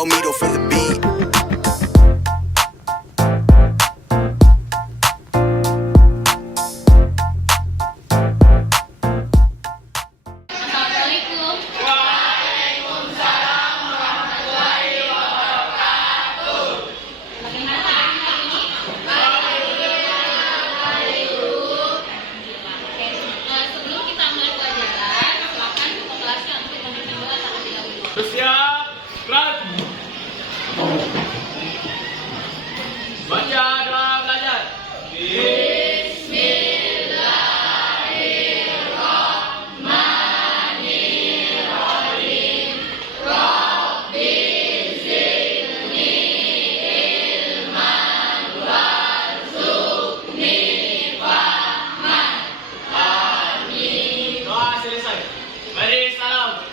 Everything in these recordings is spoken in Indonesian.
Omido for the beat. Assalamualaikum. Bagaimana hari ini? Oke, sebelum kita mulai pelajaran, silakan ketua kelasnya untuk memimpin doa terlebih dahulu. Bersiap, gerak. Baca doa belajar. Doa selesai. Mari salam.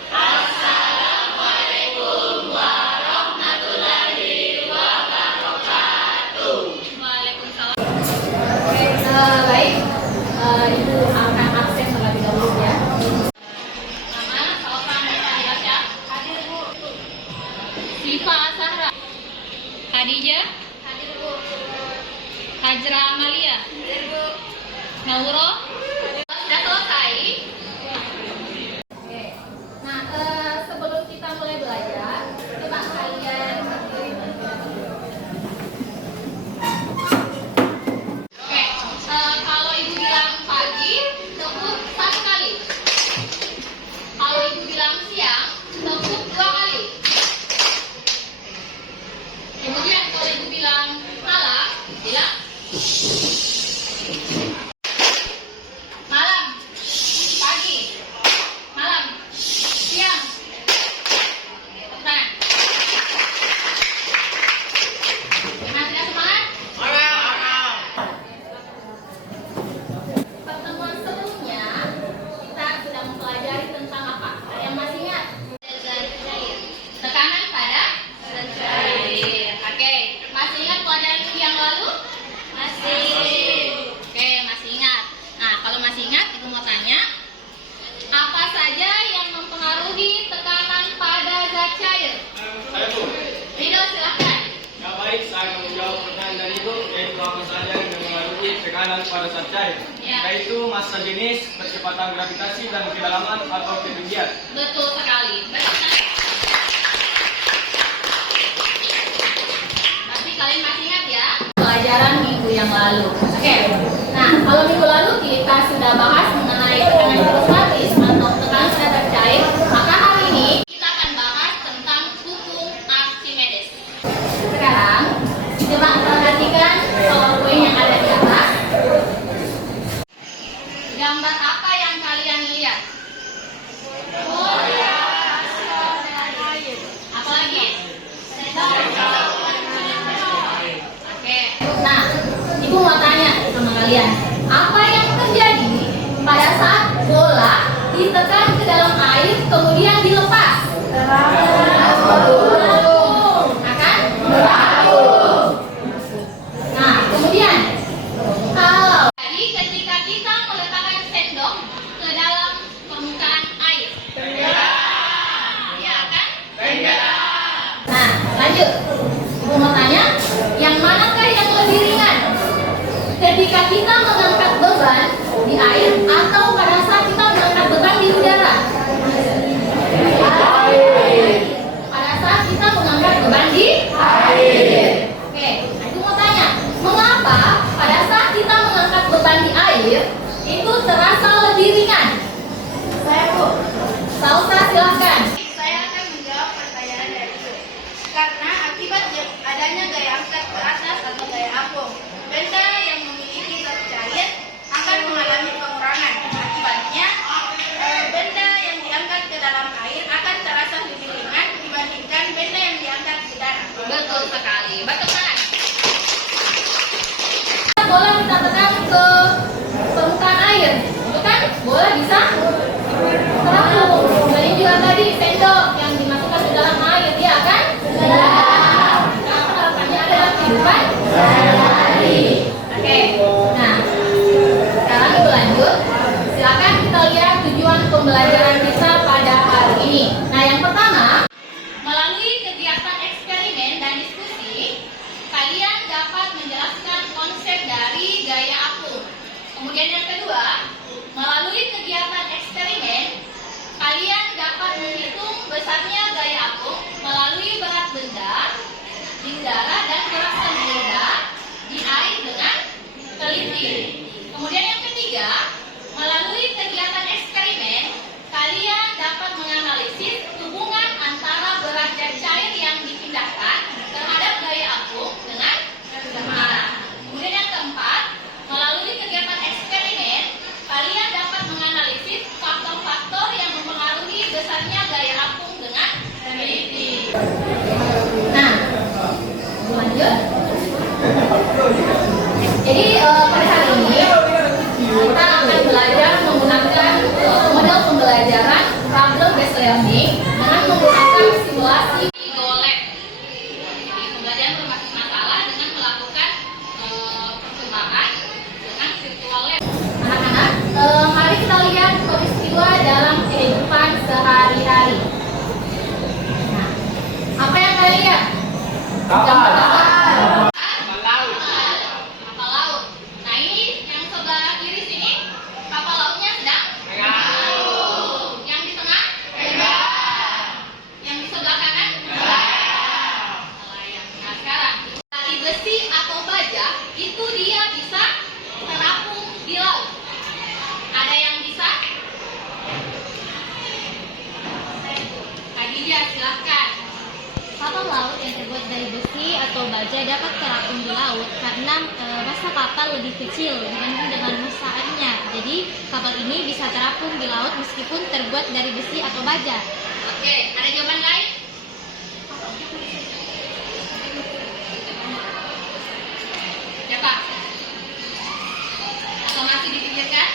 Waalaikumsalam. Oke, baik. Ibu akan absen terlebih dahulu ya. Nama, Salman, Baca. Hadir, Bu. Siva Asahra. Khadijah. Hadir, Bu. Hajra Amalia. Hadir, Bu. Nauro. Sudah selesai. Oke. Nah, sebelum kita mulai belajar, coba kalian Oke, kalau ibu bilang pagi, tepuk 1 kali. Kalau ibu bilang siang, tepuk 2 kali. Kemudian kalau ibu bilang malam, bilang malam, pagi, malam, siang. Tepuk tangan. Gimana, tidak semangat? Pertemuan sebelumnya kita sudah mempelajari tentang apa? Ada yang masih ingat? Zat cair. Tekanan pada zat cair. Oke, masih ingat pelajaran minggu yang lalu? Masih. Oke, masih ingat. Nah, kalau masih ingat, ibu mau tanya, apa saja yang mempengaruhi tekanan pada zat cair? Saya Bu. Rido, silahkan. Ya baik, saya akan menjawab pertanyaan dari Ibu, yaitu apa saja yang mempengaruhi tekanan pada zat cair, Ya. yaitu massa jenis, kecepatan gravitasi, dan kedalaman atau ketinggian. Betul sekali. Pasti kalian masih ingat ya pelajaran minggu yang lalu. Oke. Nah, kalau minggu lalu kita sudah bahas mengenai tekanan hidrostatis atau tekanan zat cair, maka hari ini kita akan bahas tentang hukum Archimedes. Sekarang coba perhatikan PowerPoint yang ada di atas. Gambar apa yang kalian lihat? Apa lagi? Oke. Nah, ibu mau tanya sama kalian, apa yang terjadi pada saat bola ditekan ke dalam air kemudian dilepas? Akan berlaku. Nah, kemudian kalau jadi ketika kita meletakkan sendok ke dalam permukaan air, ya kan? Nah, lanjut. Ibu mau tanya, yang manakah yang lebih ringan? Ketika kita mengangkat beban di air atau pada saat kita mengangkat beban di udara? Pada saat kita mengangkat beban di air. Oke, aku mau tanya, mengapa pada saat kita mengangkat beban di air itu terasa lebih ringan? Saya, Bu. Salsa, silahkan. Saya akan menjawab pertanyaan dari Ibu. Karena akibat adanya gaya angkat ke atas atau gaya apung, benda yang memiliki zat Iya kan? Nah, penerapannya adalah kehidupan sehari-hari. Oke. Nah, sekarang itu lanjut. Silakan kita lihat tujuan pembelajaran kita pada hari ini. Nah, yang pertama, melalui kegiatan eksperimen dan diskusi, kalian dapat menjelaskan konsep dari gaya apung. Kemudian yang kedua, melalui kegiatan eksperimen, kalian dapat menghitung besarnya gaya apung melalui berat benda di udara dan berat benda di air dengan teliti. Kemudian yang ketiga, melalui kegiatan eksperimen, kalian dapat menganalisis hubungan antara berat dan cair yang dipindahkan terhadap gaya apung dengan berat. Kemudian yang keempat, melalui kegiatan eksperimen, kalian dapat menganalisis faktor-faktor yang mempengaruhi besarnya gaya apung dengan teliti. Nah, lanjut. Jadi pada hari ini kita akan belajar menggunakan model pembelajaran problem based learning dengan menggunakan simulasi GoLab. Jadi pembelajaran berbasis masalah dengan melakukan percobaan dengan virtual lab. Anak-anak, mari kita lihat peristiwa dalam kehidupan sehari-hari. Nah, apa yang kalian lihat? Gambar apa? Kapal laut. Nah, ini yang sebelah kiri sini, kapal lautnya sedang mengapung. Yang di tengah? Yang di sebelah kanan? Melayang. Nah, sekarang dari besi atau baja itu dia bisa terapung di laut. Ada yang bisa? Khadijah, silahkan. Kapal laut yang terbuat dari besi atau baja dapat terapung di laut karena massa kapal lebih kecil dibanding dengan massa airnya. Jadi kapal ini bisa terapung di laut meskipun terbuat dari besi atau baja. Oke, ada jawaban lain? Siapa? Atau masih dipikirkan?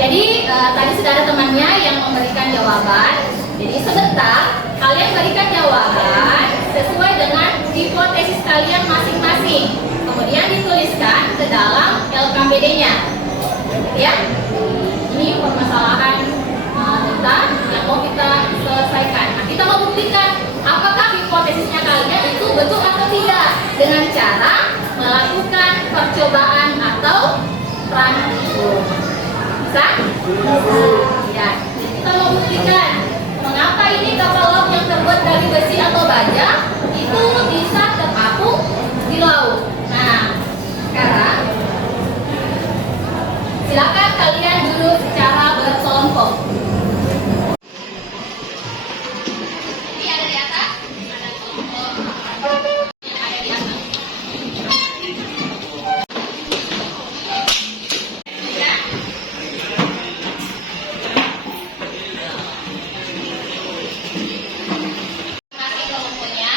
Jadi tadi sudah ada temannya yang memberikan jawaban. Jadi sebentar kalian berikan jawaban sesuai dengan hipotesis kalian masing-masing. Kemudian dituliskan ke dalam LKPD-nya. Ya, ini permasalahan kita yang mau kita selesaikan. Nah, kita mau buktikan apakah hipotesisnya kalian itu betul atau tidak dengan cara melakukan percobaan atau rangkum. Bisa? Ya, kita mau buktikan mengapa ini kapal laut yang terbuat dari besi atau baja itu bisa terapung di laut. Nah, sekarang silakan kalian duduk secara berkelompok. Ini ada di atas, ada kelompok yang ada di atas. Ya. Kasih kelompoknya.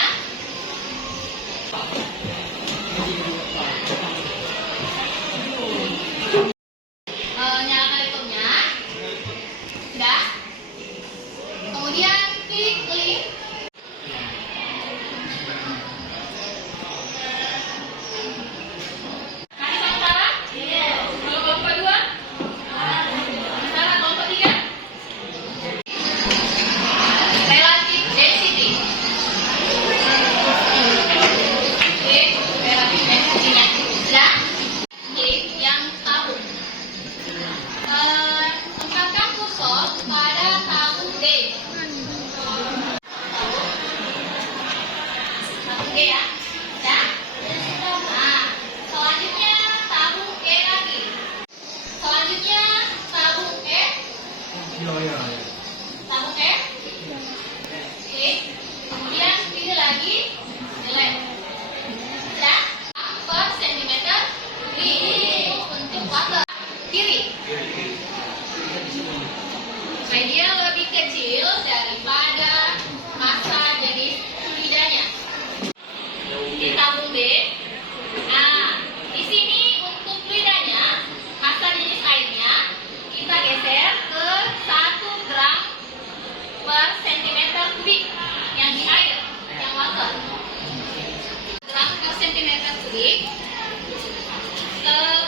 density.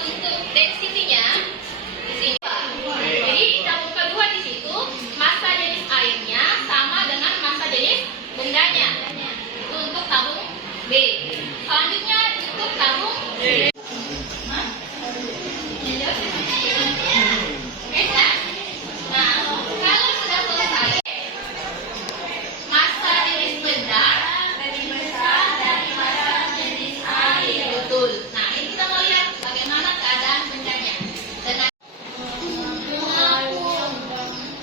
Untuk density-nya di sini. Jadi tabung kedua di situ massa jenis airnya sama dengan massa jenis bendanya. Itu untuk tabung B. Selanjutnya untuk tabung D. Nah, kalau sudah selesai, massa jenis benda lebih besar dari massa jenis air. Betul. Nah, ini kita mau lihat bagaimana keadaan bendanya. Dengan mengapung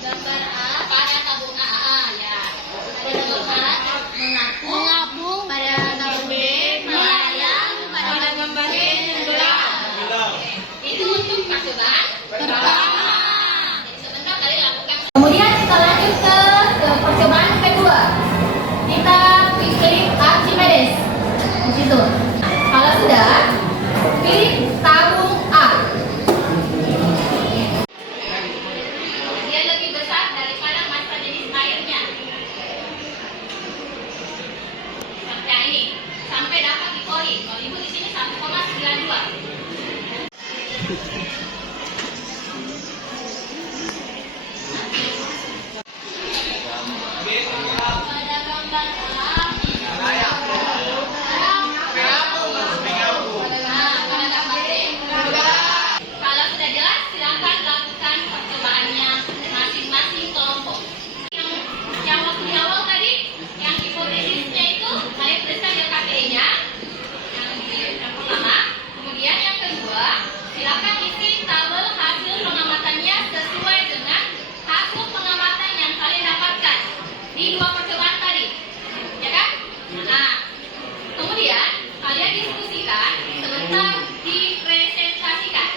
gambar A pada tabung A, ya. Pada tabung A mengapung pada tabung B, melayang pada gambar C tenggelam. Itu untuk percobaan pertama. Jadi sebentar kalian lakukan. Kemudian kita lanjut ke percobaan kedua. Kita pilih Archimedes di situ. Kalau sudah, pilih tabung A. Dia lebih besar daripada massa jenis airnya. Seperti yang ini, sampai dapat di koi. Kalau ibu di sini 1,92. Pada gambar A, pada gambar B. Kalau sudah jelas, silakan lakukan percobaannya masing-masing kelompok. Yang waktu di awal tadi, yang hipotesisnya itu kalian tuliskan di KTE-nya. Yang pertama, kemudian yang kedua, silakan isi tabel hasil pengamatannya sesuai dengan hasil pengamatan yang kalian dapatkan di dua percobaan tadi, ya kan? Nah, kemudian kalian diskusikan sebentar dipresentasikan.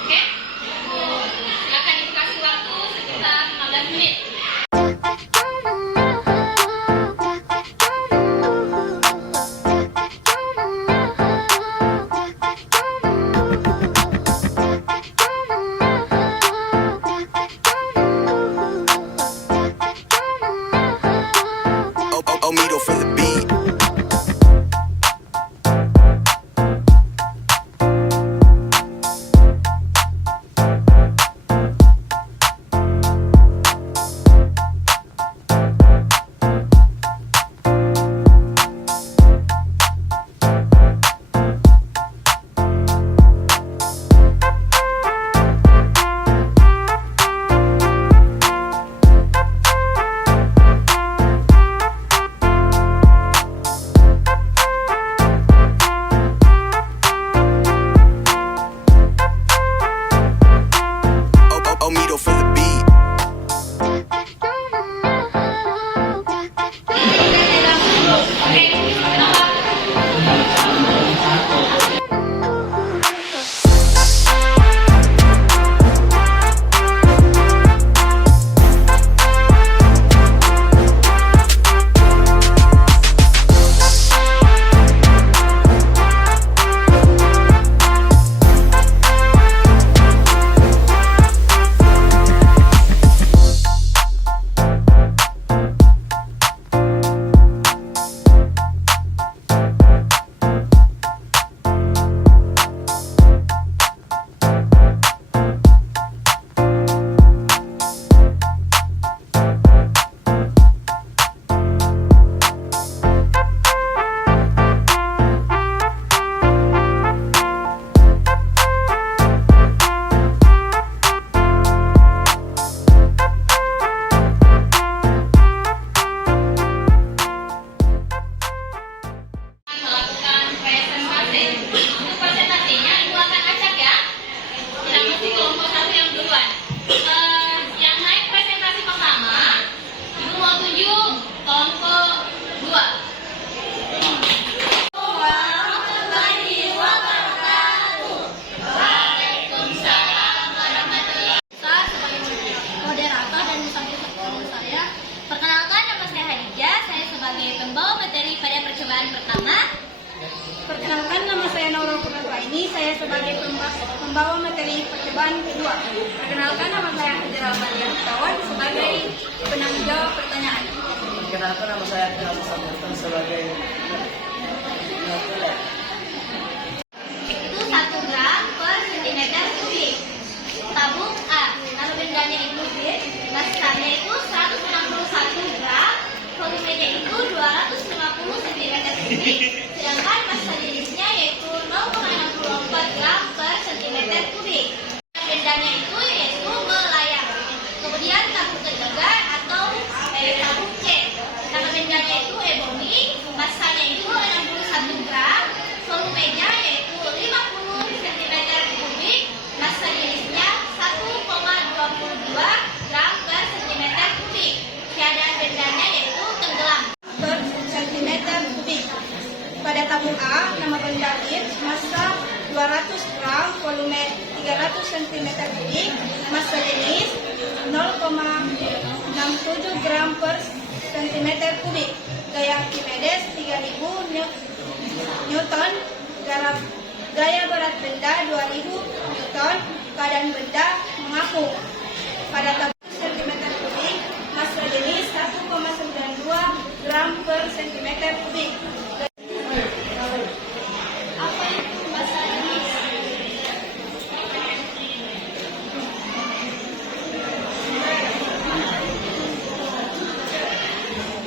Oke? Silakan ibu kasih waktu sekitar 15 menit. Omido for the beat. Omido for the beat. Melakukan presentasi. Untuk presentasinya ibu akan acak ya. Tidak mesti kelompok satu yang duluan. Yang naik presentasi pertama, ibu mau tunjuk kelompok 2. Waalaikumsalam warahmatullahi wabarakatuh. Sebagai moderator dan musawarah saya, perkenalkan nama saya Hadijah. Saya sebagai pembawa materi pada percobaan pertama. Perkenalkan, nama saya Naurul Kurniaini. Saya sebagai pembawa materi percobaan kedua. Perkenalkan, nama saya Hajar Al-Balian Tawan sebagai penanggung jawab pertanyaan. Perkenalkan, nama saya Abdul Samsul sebagai dari kubik, masanya itu 161 gram, volumenya itu 250 cm kubik, sedangkan massa jenisnya yaitu 0,64 gram per cm kubik. Bendanya itu yaitu melayang. Kemudian tabung ketiga atau tabung C. Nama bendanya itu ebony, massanya itu 61 gram, volumenya yaitu 50 cm kubik, massa jenisnya 1,22 gram per cm kubik. Keadaan bendanya yaitu tenggelam. Per cm kubik. Pada tabung A, nama benda it, massa 200 gram, volume 300 cm kubik, massa jenis 0,67 gram per cm kubik. Gaya Archimedes 3000 Newton, gaya berat benda 2000 Newton, keadaan benda mengapung. Pada tabung cm kubik, massa jenis 1,92 gram per cm kubik. Apa itu massa jenis?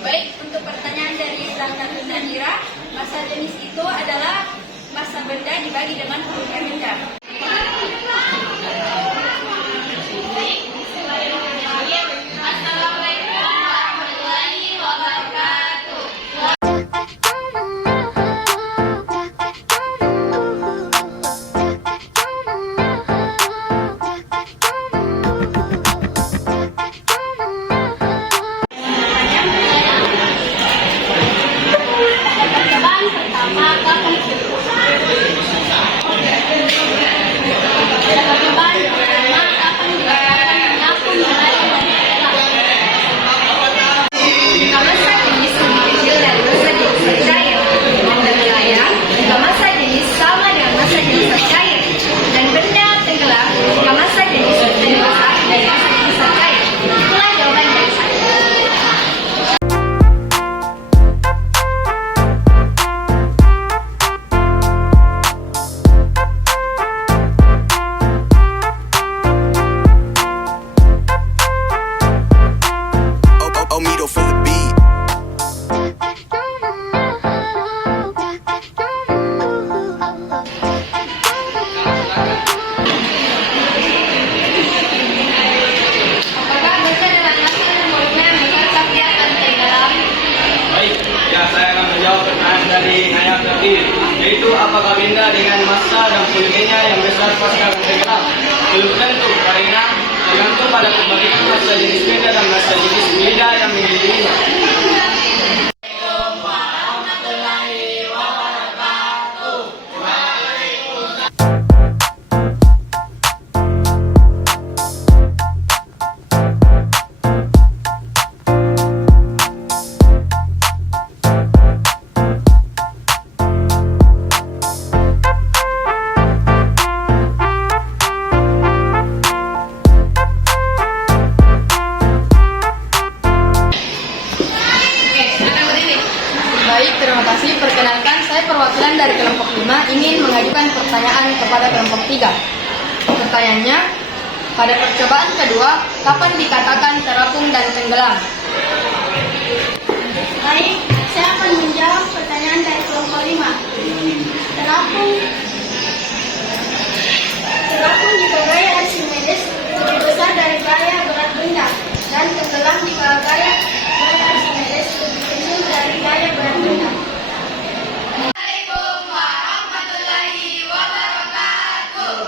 Baik, untuk pertanyaan dari Zahra Nira, massa jenis itu adalah massa benda dibagi dengan volume benda. Assalamualaikum warahmatullahi wabarakatuh. Percobaan pertama kapan? Percobaan pertama kapan dilakukan mengapung mulai dari Jika massa jenis lebih kecil dari massa jenis cair dan melayang, jika massa jenis sama dengan massa jenis cair dan benda tenggelam, jika massa jenis lebih besar dari massa jenis cair. Itulah jawaban dari saya. Omido for the beat. Apakah benda dengan massa dan volume yang besar tapi akan tenggelam? Baik, ya saya akan menjawab pertanyaan dari Naya tadi, yaitu apakah benda dengan massa dan volumenya yang besar pasti akan tenggelam? Belum tentu, karena tergantung pada perbandingan massa jenis benda dan massa jenis benda yang mengelilinginya. Baik, terima kasih. Perkenalkan, saya perwakilan dari kelompok 5 ingin mengajukan pertanyaan kepada kelompok 3. Pertanyaannya, pada percobaan kedua, kapan dikatakan terapung dan tenggelam? Baik, saya akan menjawab pertanyaan dari kelompok 5. Terapung jika gaya Archimedes lebih besar dari gaya berat benda, dan tenggelam jika gaya Archimedes lebih kecil dari gaya berat benda. Assalamualaikum warahmatullahi wabarakatuh.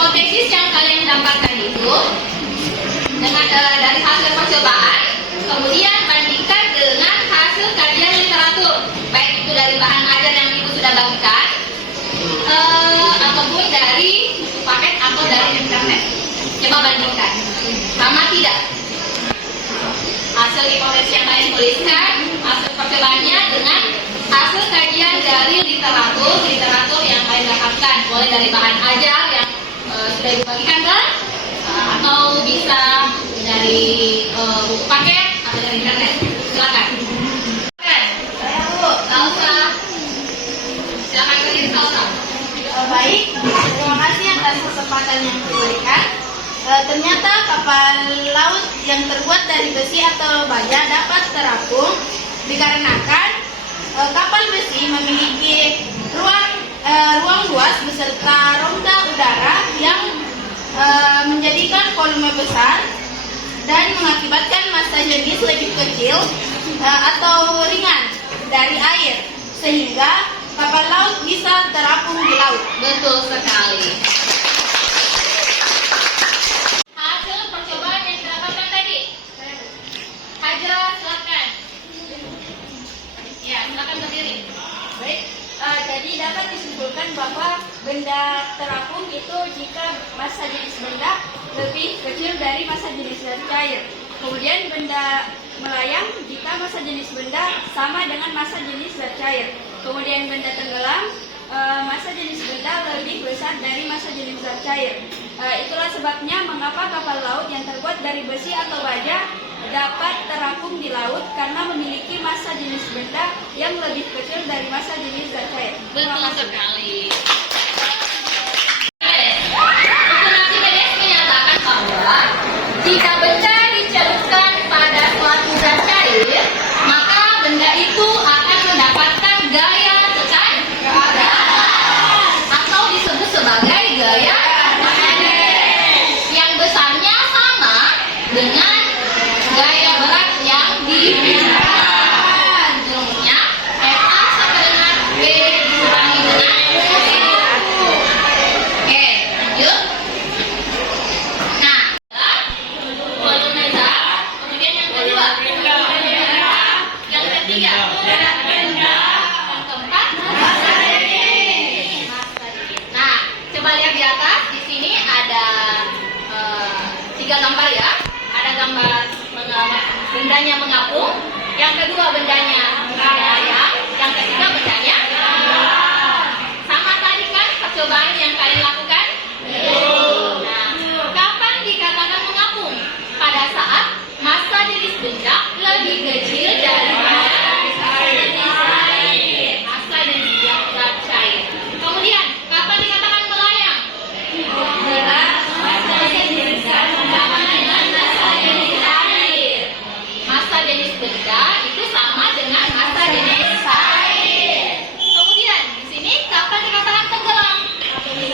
hipotesis yang kalian dapatkan itu dengan dari hasil percobaan, kemudian bandingkan dengan hasil kajian literatur, baik itu dari bahan ajar yang ibu sudah bagikan, ataupun dari buku paket atau dari internet. Coba bandingkan, sama tidak? Hasil hipotesis yang kalian tuliskan, hasil percobaannya dengan hasil kajian dari literatur yang kalian dapatkan, boleh dari bahan ajar yang sudah dibagikan kan, atau bisa dari buku paket atau dari internet. Silakan. Saya Bu. Salsa. Silakan berdiri Salsa. Baik, terima kasih atas kesempatan yang diberikan. Ternyata kapal laut yang terbuat dari besi atau baja dapat terapung dikarenakan kapal besi memiliki ruang luas beserta rongga udara yang menjadikan volume besar dan mengakibatkan massa jenis lebih kecil atau ringan dari air, sehingga kapal laut bisa terapung di laut. Betul sekali. Hasil percobaan yang didapatkan tadi. Haja, silakan. Ya, silakan berdiri. Baik, jadi dapat disimpulkan bahwa benda terapung itu jika massa jenis benda lebih kecil dari massa jenis dari cair. Kemudian benda melayang jika massa jenis benda sama dengan massa jenis zat cair. Kemudian benda tenggelam, massa jenis benda lebih besar dari massa jenis zat cair. Itulah sebabnya mengapa kapal laut yang terbuat dari besi atau baja dapat terapung di laut karena memiliki massa jenis benda yang lebih kecil dari massa jenis zat cair. Betul sekali. Hukum Archimedes menyatakan bahwa jika benda dicelupkan pada suatu zat cair, maka benda itu akan mendapatkan gaya tekan atau disebut sebagai gaya yang besarnya sama dengan gaya berat yang dipindahkan. Rumusnya FA sama dengan B dikurangi dengan 1. Oke, lanjut. Nah, volume zat. Kemudian yang kedua, yang ketiga, yang keempat, massa jenis. Nah, coba lihat di atas. Di sini ada 3 gambar ya. Ada gambar bendanya mengapung, yang kedua bendanya melayang, yang ketiga bendanya sama tadi kan percobaan yang kalian lakukan? Nah, kapan dikatakan mengapung? Pada saat massa jenis benda lebih kecil dari massa jenis zat cair. Kemudian kapan dikatakan melayang? Massa jenis benda itu sama dengan massa jenis cair. Kemudian di sini kapan dikatakan tenggelam? Di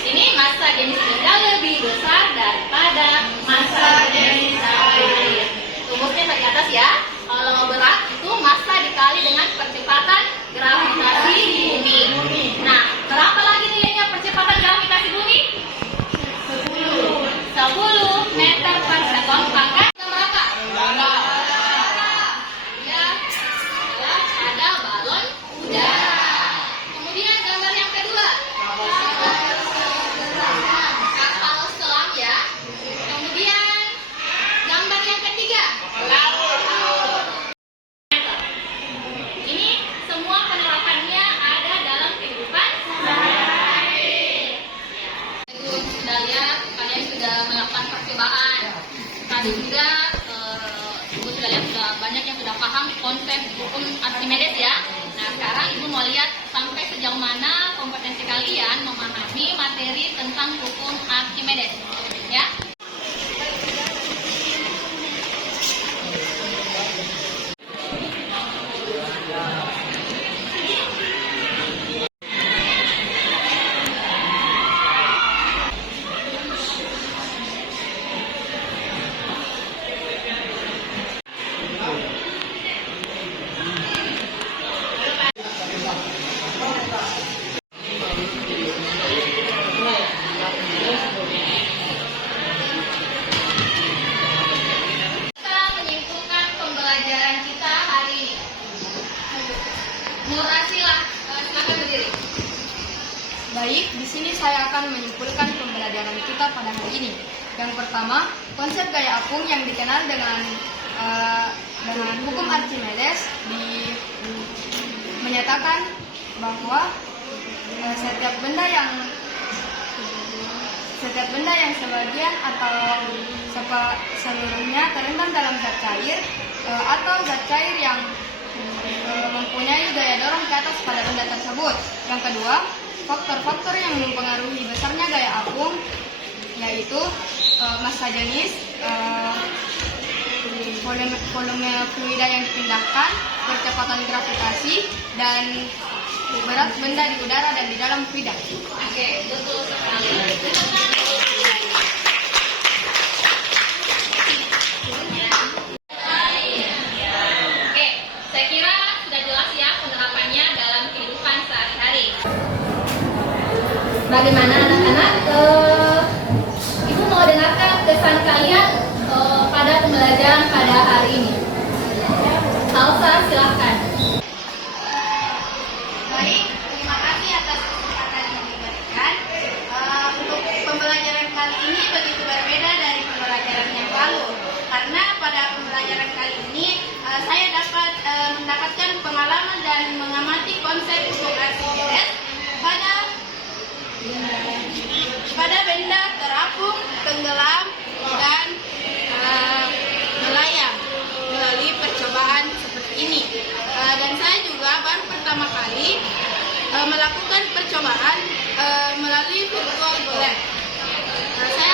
sini massa jenis benda lebih besar daripada massa jenis cair. Rumusnya di atas ya. Kalau berat itu massa dikali dengan percepatan gravitasi bumi. Nah, berapa lagi nilainya percepatan gravitasi bumi? 10 meter per sekon pangkat berapa? Ya, adalah ada balon udara. Kemudian gambar yang kedua, kapal selam ya. Kemudian gambar yang ketiga, ini semua penerapannya ada dalam kehidupan sehari-hari. Ibu sudah lihat, kalian sudah melakukan percobaan. Tadi juga Ibu sudah lihat sudah banyak yang sudah paham konsep hukum Archimedes ya. Nah, sekarang Ibu mau lihat sampai sejauh mana kompetensi kalian memahami materi tentang hukum Archimedes ya. Baik, di sini saya akan menyimpulkan pembelajaran kita pada hari ini. Yang pertama, konsep gaya apung yang dikenal dengan hukum Archimedes menyatakan bahwa setiap benda yang sebagian atau seluruhnya terendam dalam zat cair atau zat cair yang mempunyai daya dorong ke atas pada benda tersebut. Yang kedua, faktor-faktor yang mempengaruhi besarnya gaya apung yaitu massa jenis, volume fluida yang dipindahkan, percepatan gravitasi, dan berat benda di udara dan di dalam fluida. Oke, betul sekali. Oke, saya kira sudah jelas ya penerapannya dalam kehidupan sehari-hari. Bagaimana anak-anak? Ibu mau dengarkan kesan kalian pada pembelajaran pada hari ini. Salsa, silahkan. Baik, terima kasih atas kesempatan yang diberikan. Untuk pembelajaran kali ini begitu berbeda dari pembelajaran yang lalu, karena pada pembelajaran kali ini saya dapat mendapatkan pengalaman dan mengamati konsep hukum Archimedes pada benda terapung, tenggelam, dan melayang melalui percobaan seperti ini. Dan saya juga baru pertama kali melakukan percobaan melalui virtual lab. Saya